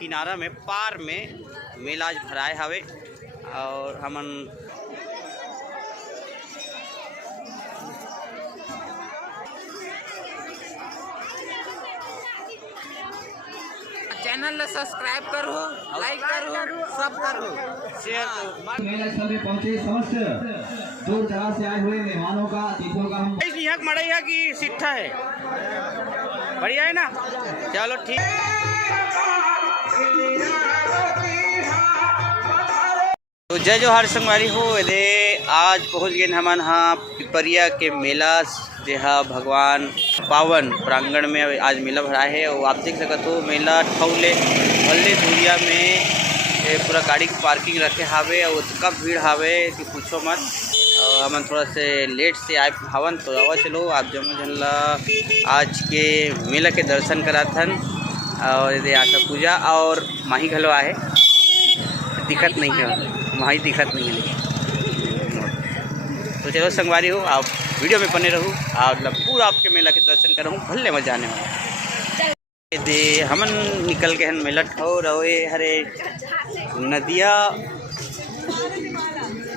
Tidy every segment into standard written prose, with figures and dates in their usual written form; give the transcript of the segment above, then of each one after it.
किनारा में पार में मेला आज भराए हवे और हमन चैनल ला सब्सक्राइब करो, लाइक करो, सब करो, शेयर करो। मेला स्थल में पहुंचे समस्त दूर दराज से आए हुए मेहमानों का, अतिथियों का हम यहाँ मड़ई है कि सिट्ठा है, बढ़िया है ना। चलो ठीक। तो जय जोहार संगवारी हो दे। आज पहुँच गए हमन हाँ पिपरिया के मेला जहाँ भगवान पावन प्रांगण में आज मेला भरा है। और आप देख सकते हो मेला ठौले भल्ले दूरिया में पूरा गाड़ी की पार्किंग रखे हावे और उतना भीड़ हावे कि पूछो मत। हमन थोड़ा से लेट से आए हवन तो आवा चलो आप जमा झनला आज के मेला के दर्शन कराथन और ये आशा पूजा और माही घलो आए दिक्कत नहीं है, वहाँ दिक्कत नहीं है लेकिन। तो चलो संगवारी हो आप वीडियो में बने रहूँ और पूरा आपके मेला के दर्शन कर रहूँ भले मजा आने वाला दे। हमन निकल के हन मेला ठो रहे हरे नदिया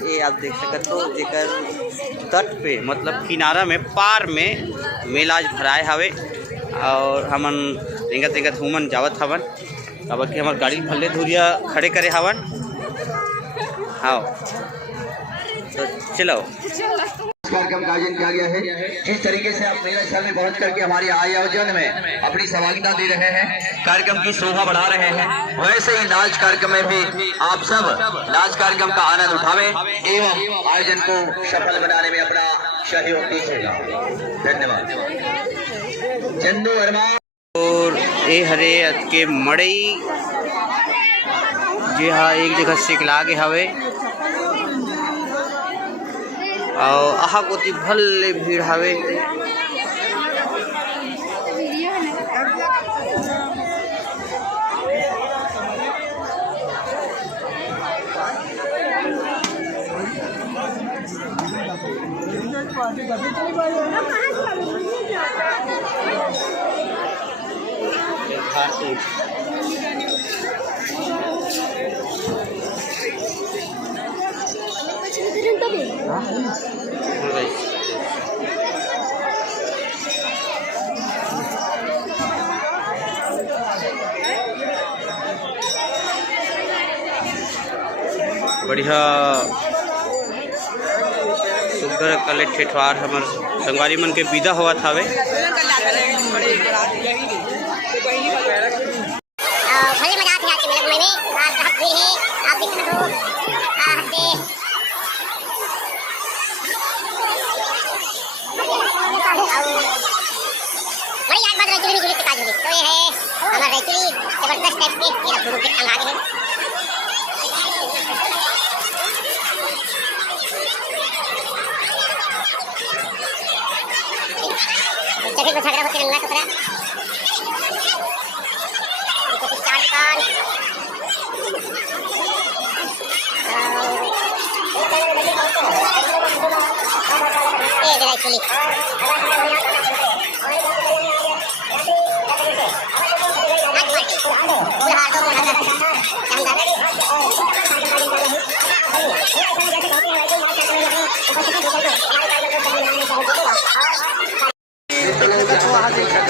ये आप देख सकते हो जेकर तट पे मतलब किनारा में पार में मेला आज भराए हवे और हमन रेंगत रेंगत हुमन जावत हवन। अब कि हमार गाड़ी भले धुरिया खड़े करे हवन। हाँ तो चलो कार्यक्रम का आयोजन किया गया है। जिस तरीके से आप मेला स्थल में पहुंच करके हमारे आयोजन में अपनी सहभागिता दे रहे हैं, कार्यक्रम की शोभा बढ़ा रहे हैं, वैसे ही नाच कार्यक्रम में भी आप सब नाच कार्यक्रम का आनंद उठावे एवं आयोजन को सफल बनाने में अपना सहयोग दीजिएगा। धन्यवाद। चंदू वर्मा और ये हरे के मड़ई जी हाँ एक जगह सिकला के हवे और आहा कोती भले भीड़ हवे। बढ़िया सुंदर कले ठेठवार हमर संगवारी मन के विदा हुआ था वे।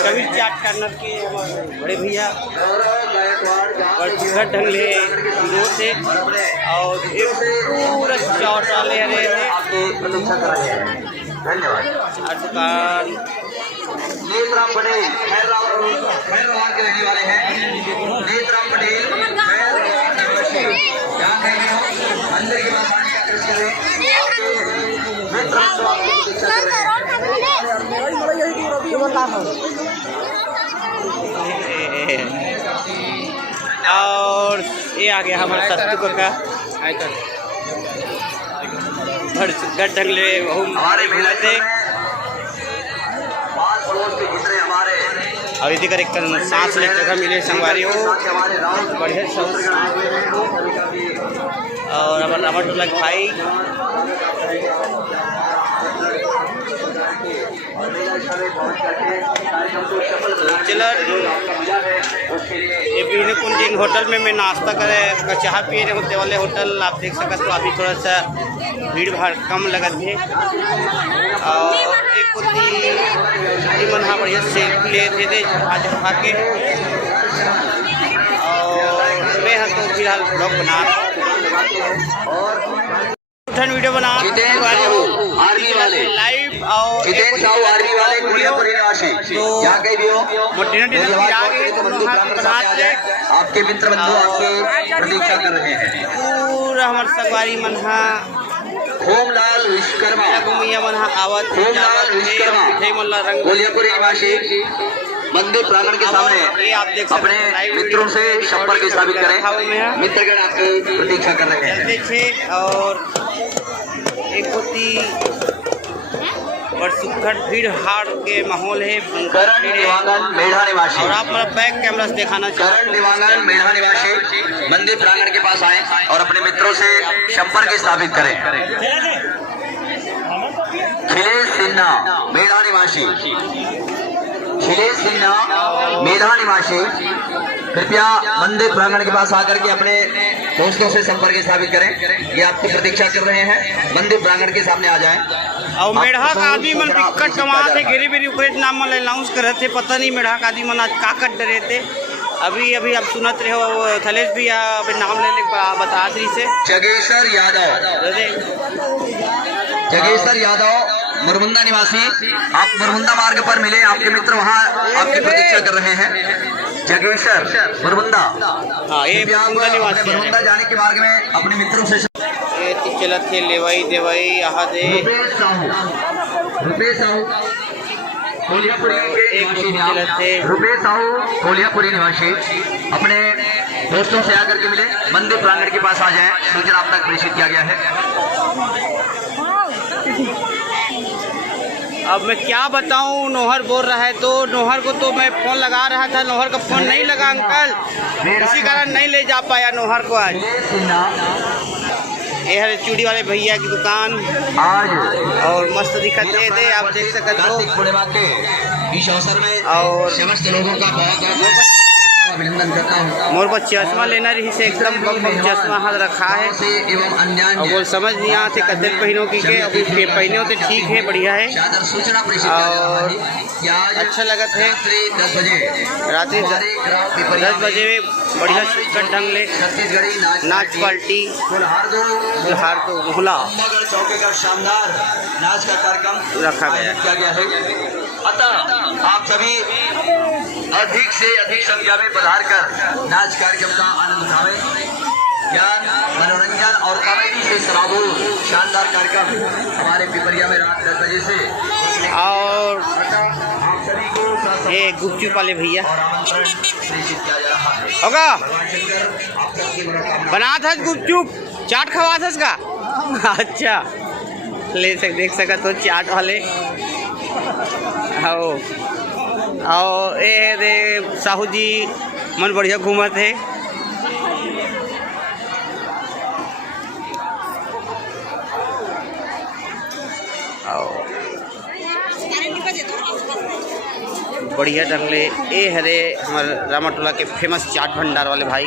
कभी चाट करना के बड़े भैया और ढंग ले दो से और एक पूरा चाट वाले धन्यवाद। दुकान नेत्राम पटेल खैरवान के रहने वाले हैं। नेत्राम पटेल यहाँ कहीं हो अंदर की बात आने का कोशिश करें। और ये आ गया हमारा सत्तू का ढंग ले हमारे मेहनत और इसी कर एक सांस ले जगह मिले संगवारी हो बढ़िया और हमारे रामटोला भाई और मेला स्थल में पहुंच करके कार्यक्रम को सफल बनाने चलो जो आपका मजा है उसके लिए ये भी कुछ दिन होटल में मैं नाश्ता करे चाह पिए रहे होते वाले होटल आप देख सकते तो अभी थोड़ा सा भीड़ भाड़ कम लगत है। और एक मन हाँ बढ़िया सेल्फी ले थे आज खा के। और मैं हाँ तो फिलहाल ब्लॉग बना वीडियो बना आर्मी वाले लाइव और जितेंद्र साहू आर्मी वाले कोलियापुर निवासी यहाँ कहीं भी हो आपके मित्र बंधु आपकी प्रतीक्षा कर रहे हैं। पूरा हमारे संगवारी मन हाँ होमलाल विश्वकर्मा घूमिया मन हाँ आवत होमलाल विश्वकर्मा कोलियापुर निवासी मंदिर प्रांगण के सामने अपने मित्रों से संपर्क स्थापित करें। मित्रगण आपकी प्रतीक्षा कर रहे हैं। और एक और सुखद भीड़ हाड़ के माहौल है। करण दिवांगन मेढ़ा निवासी और आप मेरा बैक कैमरा से दिखाना चाहते करण दिवांगन मेढ़ा निवासी मंदिर प्रांगण के पास आए और अपने मित्रों से संपर्क स्थापित करें। खिलेश सिन्हा मेढ़ा निवासी खिलेश सिन्हा मेधा निवासी कृपया मंदिर प्रांगण के पास आकर के अपने दोस्तों से संपर्क स्थापित करें। ये आपको प्रतीक्षा कर रहे हैं। मंदिर प्रांगण के सामने आ जाएं। और मेढ़ा का आदमी मन टिकट कमा थे घेरी बेरी उकरेज नाम मन अनाउंस कर रहे थे। पता नहीं मेढ़ा का आदमी मन आज का कट डरे थे। अभी आप सुनत रहे हो थलेश भी अभी नाम ले बता दी से जगेश्वर यादव मुरमुंदा निवासी आप मुरमुंदा मार्ग पर मिले आपके मित्र वहाँ आपकी प्रतीक्षा कर रहे हैं। जगेश्वर मुरमुंदा हाँ ये मुरमुंदा जाने के मार्ग में अपने मित्रों से चलत थे लेवाई देवाई यहाँ दे रुपेश साहू कोलियापुरी रुपेश साहू कोलियापुरी निवासी अपने दोस्तों से आकर के मिले। मंदिर प्रांगण के पास आ जाएं। सूचना आप तक प्रेषित किया गया है। अब मैं क्या बताऊं नौहर बोल रहा है तो नौहर को तो मैं फोन लगा रहा था। नौहर का फोन नहीं लगा अंकल इसी कारण नहीं ले जा पाया नौहर को। आज ये है चूड़ी वाले भैया की दुकान आज और मस्त दिखत थे आप देख सकते हो। इस अवसर में और समस्त लोगों का बहुत अभिनंदन करता हूँ। मोर को चश्मा लेना रही से एकदम बम चश्मा हाथ रखा है और वो समझ नहीं आते कदर पहनों की के अभी पहने होते ठीक है बढ़िया है। और अच्छा लगा थे रात्रि 10 बजे में बढ़िया सुखद ढंग ले नाच पार्टी फुलहार तो मुहला चौके का शानदार नाच का कार्यक्रम रखा गया है। अतः आप सभी अधिक से अधिक संख्या में पधार कर नाच कार्यक्रम का आनंद उठावें। ज्ञान मनोरंजन और कॉमेडी से सराबोर शानदार कार्यक्रम हमारे पिपरिया में रात 10 बजे से। और आप सभी को ये गुपचुप वाले भैया प्रेषित किया जा रहा है। होगा आप सबकी मनोकामना बना था गुपचुप चाट खवा था इसका। अच्छा देख सका तो चाट वाले आओ ये रे साहू जी मन बढ़िया घूमत है। बढ़िया ढंग ले ये हरे हमारे रामाटोला के फेमस चाट भंडार वाले भाई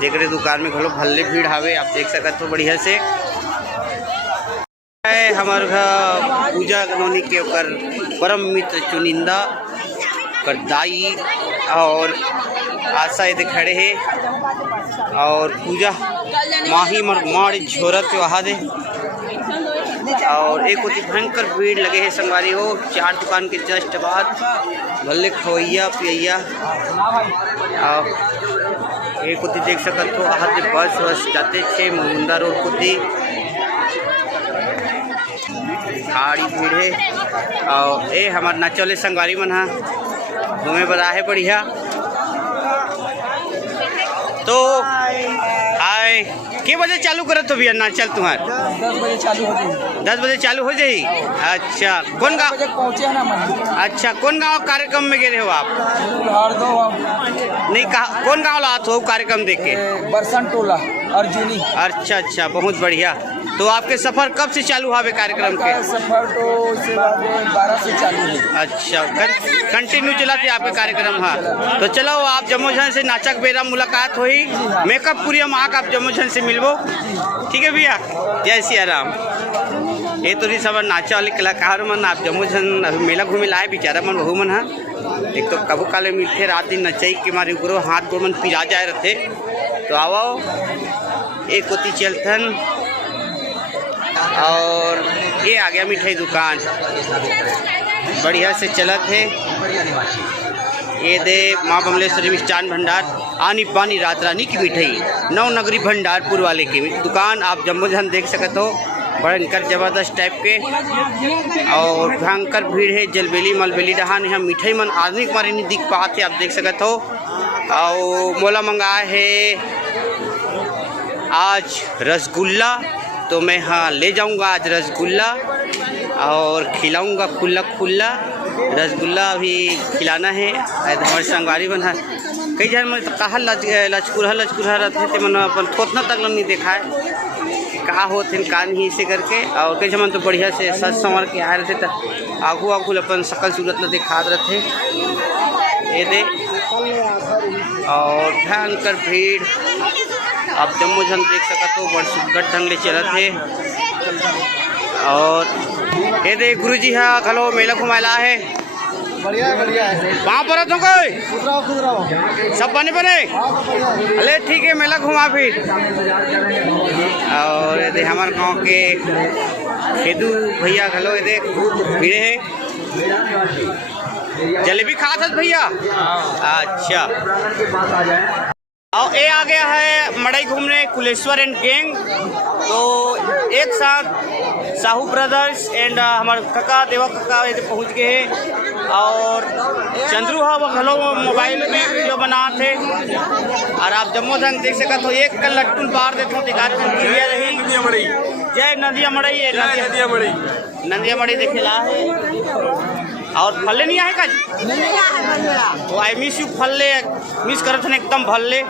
देख रहे दुकान में घलो भल्ले भीड़ हावे आप देख सकते हो बढ़िया से। हमारे घर पूजा नोनी के ओकर परम मित्र चुनिंदा कर दाई और आशा ये खड़े हैं और पूजा माही मार झोरत वहा दे। और एक होती भयंकर भीड़ लगे है संगवारी हो चार दुकान के जस्ट बाद भल्ले खवैया पियैया। और एक होती देख सकते हो हाथ बस वस जाते छे मुंदा रोड होती खाड़ी भीड़ है। और ये हमारे नाचौले संगवारी मन हा घूमे बदा है बढ़िया। तो आए के बजे चालू करत तो भैया नाचल तुम्हार 10 बजे चालू हो जाएगी। 10 बजे चालू हो जाएगी। अच्छा कौन गाँव पहुँचे ना मंदिर। अच्छा कौन गाँव कार्यक्रम में गए हो आप? नहीं कहा कौन गाँव ला हो कार्यक्रम देख के? बरसन टोला अर्जुनी। अच्छा बहुत बढ़िया। तो आपके सफ़र कब से चालू हुआ कार्यक्रम के? सफर तो उसके बाद 12 से चालू है। अच्छा, कंटिन्यू चला थे आपके कार्यक्रम? हाँ, तो चलो आप जम्मूझन से नाचक बेरा मुलाकात हुई, मेकअप पूरी हम आक आप जम्मूझन से मिलबो। ठीक है भैया, जय सिया राम। ये तो सब नाचा वाले कलाकार मन आप जम्मूझन अभी मेला घूमे लाए बेचारा मन बहु मन। हाँ, एक तो कबू काले मिलते रात दिन नचई के मारे ऊपर हाथ गोड़ मन पिरा जाए रहते। तो आओ एक कोती चलथन और ये आ गया मिठाई दुकान बढ़िया से चलत है। ये दे माँ बमलेश्वरी मिष्ठान भंडार आनी पानी रात रानी की मिठाई नवनगरी भंडारपुर वाले की दुकान आप जम्मूझन देख सकते हो। भयंकर जबरदस्त टाइप के और भयंकर भीड़ है। जलबेली मलबेली डहान यहाँ मिठाई मन आदमी के मारे नहीं दिख पाते, आप देख सकते हो। और मोला मंगाए है आज रसगुल्ला, तो मैं हाँ ले जाऊंगा आज रसगुल्ला और खिलाऊंगा खुला खुला रसगुल्ला अभी खिलाना है। हमारे संगवारी बना कई जन में कहा लचकुरहा रहते थे मन अपन थोतना तक नहीं देखा है कहा होते का नहीं इसे करके। और कई जमन तो बढ़िया से सज संवर के आए रहते तो आगू आगू अपन सकल सूरत ल दिखा रहते ये दे। और भयंकर भीड़ आप जम्मूझन देख सकते हो, बड़ सुगढ़ ढंग ले चलत है। और ये दे गुरुजी हाँ खलो मेला घुमाला है बढ़िया बढ़िया है। कहाँ पर तुम कोई सब बने बने? अरे ठीक है, मेला घुमा फिर। और ये हमारे गांव के खेदू भैया खलो ये भीड़े है। जलेबी खा था भैया? अच्छा, और ये आ गया है मड़ई घूमने कुलेश्वर एंड गैंग। तो एक साथ साहू ब्रदर्स एंड हमारे काका देवा काका पहुंच गए हैं। और चंद्रू हाँ वो घलो मोबाइल में वीडियो बना थे। और आप जम्मूझन देख सकते हो एक कल लट्टू बार देते हो दिखा रही जय नदिया मड़ई है नदिया मड़ई देखेला है। और फल्ले नहीं आए का तो I miss you Phalle miss करत हन एकदम फल्ले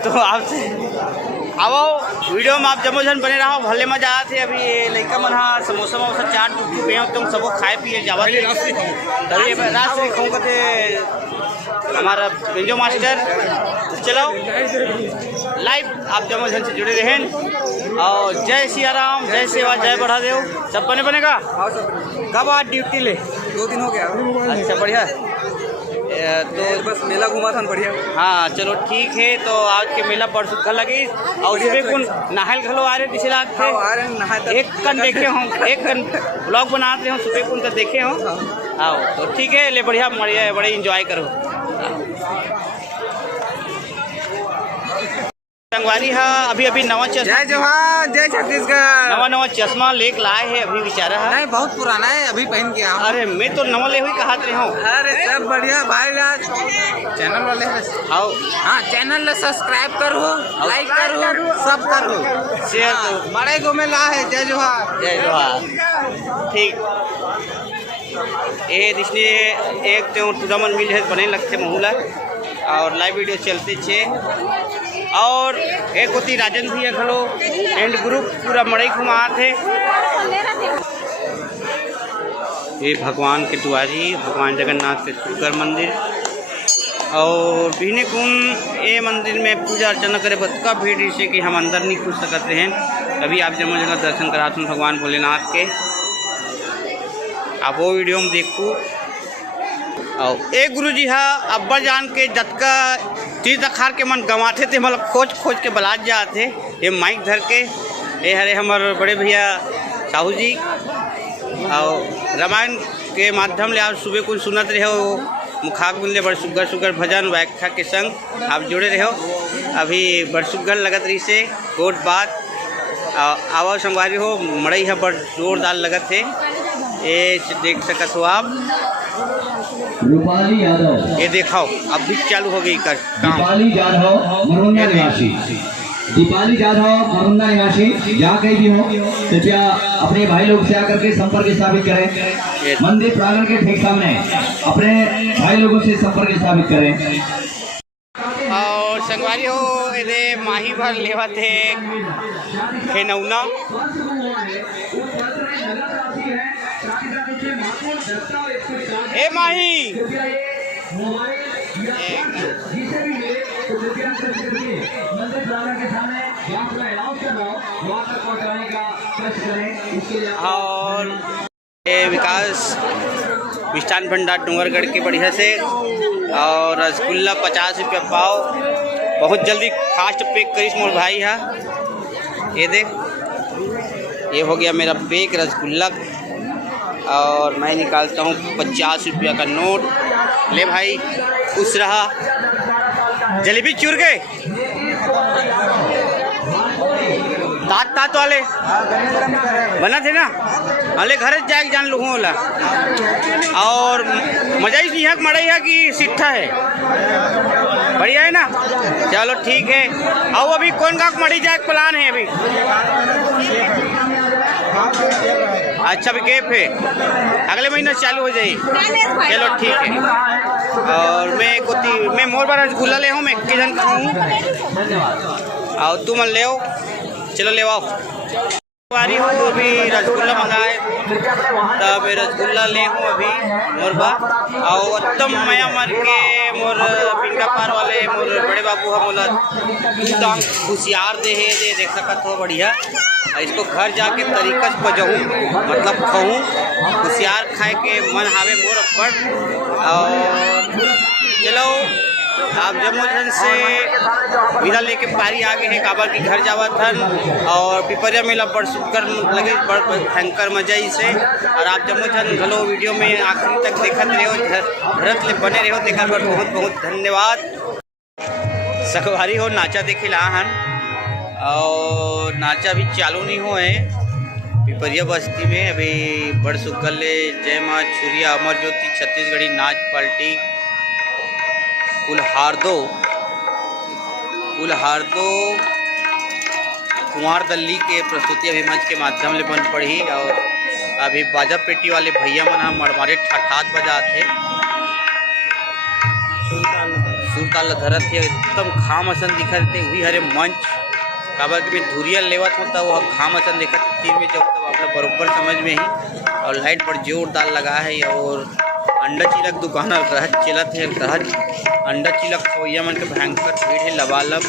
तो आपसे आओ वीडियो में आप जम्मूझन बने रहो, भले मजा आते थे। अभी ये लड़का मन हाँ समोसा वमोसा चाट पे तुम सबको खाए पिए जावा रात से कहूँ कहते हमारा बेंजो मास्टर। तो चलो लाइव आप जम्मूझन से जुड़े रहें। और जय सिया राम, जय सेवा, जय बढ़ा देव। सब बने बनेगा? कब आज ड्यूटी ले? 2 दिन हो गया। अच्छा बढ़िया। तो बस मेला घुमा था बढ़िया। हाँ चलो ठीक है। तो आज के मेला बड़ सुखा लगी। और सुबह कुन नहाल घलो आ रहे दिशला थे एक कन देखे हों, एक कन ब्लॉग बनाते हो सुबह कुन तो देखे हो। आओ तो ठीक है, ले बढ़िया बड़े इंजॉय करो। संगवारी हाँ अभी नवा चश्मा जय जोहार, जय छत्तीसगढ़। नवा चश्मा लेके लाए है अभी बेचारा है। नहीं बहुत पुराना है, अभी पहन के आऊँ। अरे मैं तो नवा ले हुई कहा रहे हूँ। अरे सब बढ़िया भाई, चैनल वाले आओ हाँ चैनल सब्सक्राइब करो, लाइक करो, सब करो, शेयर तो बड़े गो में ला है। जय जोहार, जय जोहार। ठीक ये इसलिए एक तो टूर्नामेंट मिल है बने लगते महूला और लाइव वीडियो चलते छे। और एक होती राजन भैया खलो एंड ग्रुप पूरा मड़ई घुमा थे। ये भगवान के दुआरी भगवान जगन्नाथ के शुक्र मंदिर और बिहने कुन ये मंदिर में पूजा अर्चना करे बतका भीड़ इसे कि हम अंदर नहीं घुस सकते हैं। अभी आप जम्मूझन दर्शन कराते हैं भगवान भोलेनाथ के, आप वो वीडियो में देखो। और एक गुरुजी हाँ अब्बा जान के जतका तीर्थ अखार के मन गंवाते थे मतलब खोज के बलाज जाते ये माइक धर के। ये हरे हमारे बड़े भैया साहू जी और रामायण के माध्यम ले आप सुबह कुछ सुनत रहे हो मुखाक मिलने बड़ सुगर भजन व्याख्या के संग आप जुड़े रहे हो। अभी बड़ सुगर लगत रही से कोट बात आवाज़ संगवारी हो मड़ई है बड़ जोरदार लगत है। ये देख सकते हो आप रूपाली यादव, ये देखाओ अब भी चालू हो गई कर दीपाली जाधव मरुन्ना निवासी, दीपाली जाधव मरुन्ना निवासी जहाँ कहीं भी हो कृपया अपने भाई लोग से आकर के संपर्क स्थापित करें। मंदिर प्रांगण के ठीक सामने अपने भाई लोगों से संपर्क स्थापित करें। और संगवारी हो ये माही भर लेवा थे खेनौना ए माही और विकास मिष्ठान भंडार डूंगरगढ़ के बढ़िया से और रसगुल्ला 50 रुपया पाव बहुत जल्दी फास्ट पैक करीस मोर भाई है। ये देख ये हो गया मेरा पैक रसगुल्ला और मैं निकालता हूँ 50 रुपया का नोट। ले भाई खुश रहा। जलेबी चूर गए तात तात वाले बना थे ना अले घर जाके जान लूँ होला और मजा ही यहाँ मड़ई है कि सिट्ठा है बढ़िया है ना। चलो ठीक है। आओ अभी कौन गाँव मड़ी जाए प्लान है अभी? अच्छा अभी गैप है अगले महीने चालू हो जाए। चलो ठीक है। और मैं मोर बार रसगुल्ला ले हूँ मैं एक जन खाऊँ और तुम ले आओ। चलो ले आओ वारी हूँ अभी रसगुल्ला मंगाए तब रसगुल्ला ले हूँ अभी मोरबा और एकदम मया मार के मोर पिंका पार वाले मोर बड़े बाबू हम बोला एकदम खुशियार दे देख सकत हो बढ़िया। इसको घर जाके तरीका से बजाऊँ मतलब खाऊँ खुशियार खाए के मन हावे मोर अब्बड़। और चलो आप जम्मू से विदा लेके पारी आगे है काबर के घर जावा थन और पिपरिया मेला बड़ सुकर लगे बड़ भयंकर मजा से। और आप जम्मू जन घलो वीडियो में आखिरी तक देखते रहो भरत ले बने रहो देखा पर बहुत बहुत धन्यवाद। सखवारी हो नाचा देखे ला हन और नाचा अभी चालू नहीं हो है पिपरिया बस्ती में अभी बड़ सुकर ले जय माँ छुरिया अमर ज्योति छत्तीसगढ़ी नाच पार्टी कुल्हारदो कुंवर दल्ली के प्रस्तुति अभी मंच के माध्यम ले बन पड़ी और अभी बाजा पेटी वाले भैया मन हम मरमारे ठाठात बजाते सुरताल धरत है एकदम खाम असन दिखत थे वही हरे मंच काबर के मैं धुरिया लेवत होता वो खाम असन देखा तीन में जब तब अपना बरोबर समझ में ही। और लाइट पर जोरदार लगा है और अंडा चिलक दुकान रहत चलत है रहत अंडा चिलक खवैया मन के भयंकर भीड़ है लबालब।